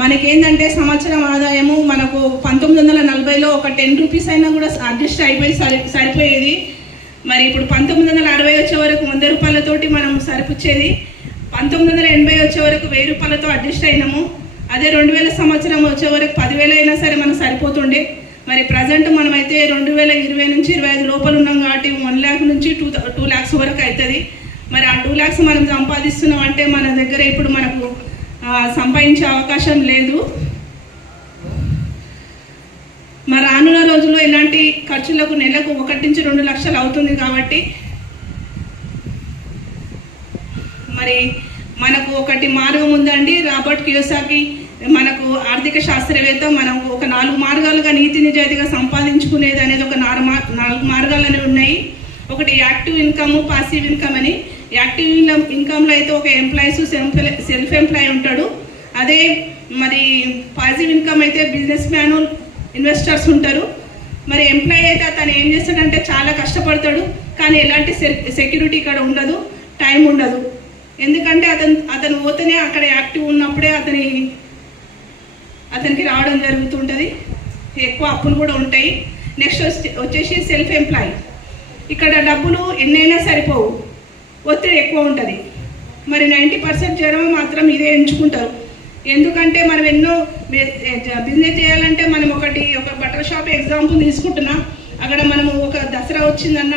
మనకేంటంటే సంవత్సరం ఆదాయము మనకు 1940లో ఒక 10 రూపీస్ అయినా కూడా అడ్జస్ట్ అయిపోయి సరిపోయేది. మరి ఇప్పుడు 1960 వచ్చే వరకు 100 రూపాయలతోటి మనం సరిపుచ్చేది. 1980 వచ్చే వరకు 1000 రూపాయలతో అడ్జస్ట్ అయినాము. అదే 2000 సంవత్సరం వచ్చే వరకు 10,000 అయినా సరే మనం సరిపోతుండే. మరి ప్రజెంట్ మనమైతే 2020 నుంచి 25 లోపల ఉన్నాం కాబట్టి 1 lakh నుంచి 2 lakhs వరకు అవుతుంది. మరి ఆ 2 lakhs మనం సంపాదిస్తున్నాం అంటే మన దగ్గర ఇప్పుడు మనకు సంపాదించే అవకాశం లేదు. మరి రానున్న రోజుల్లో ఇలాంటి ఖర్చులకు నెలకు 1 నుంచి 2 లక్షలు అవుతుంది కాబట్టి మరి మనకు ఒకటి మార్గం ఉందండి. రాబర్ట్ కియోసాకి మనకు ఆర్థిక శాస్త్రవేత్త మనం ఒక 4 మార్గాలుగా నీతి నిజాయితీగా సంపాదించుకునేది అనేది ఒక 4 మార్గాలు అనేవి ఉన్నాయి. ఒకటి యాక్టివ్ ఇన్కమ్, పాసివ్ ఇన్కమ్ అని. యాక్టివ్ ఇన్కమ్లో అయితే ఒక ఎంప్లాయీస్ సెల్ఫ్ ఎంప్లాయీ ఉంటాడు. అదే మరి పాసివ్ ఇన్కమ్ అయితే బిజినెస్ మ్యాన్, ఇన్వెస్టర్స్ ఉంటారు. మరి ఎంప్లాయీ అయితే అతను ఏం చేస్తాడంటే చాలా కష్టపడతాడు, కానీ ఎలాంటి సెక్యూరిటీ ఇక్కడ ఉండదు, టైం ఉండదు. ఎందుకంటే అతను పోతేనే అక్కడ యాక్టివ్ ఉన్నప్పుడే అతనికి రావడం జరుగుతుంటుంది. ఎక్కువ అప్పులు కూడా ఉంటాయి. నెక్స్ట్ వచ్చేసి సెల్ఫ్ ఎంప్లాయీ. ఇక్కడ డబ్బులు ఎన్నైనా సరిపోవు, ఒత్తిడి ఎక్కువ ఉంటుంది. మరి 90% జనం మాత్రం ఇదే ఎంచుకుంటారు. ఎందుకంటే మనం ఎన్నో బిజినెస్ చేయాలంటే మనం ఒక బట్టల షాప్ ఎగ్జాంపుల్ తీసుకుంటున్నాం. అక్కడ మనము ఒక దసరా వచ్చిందన్న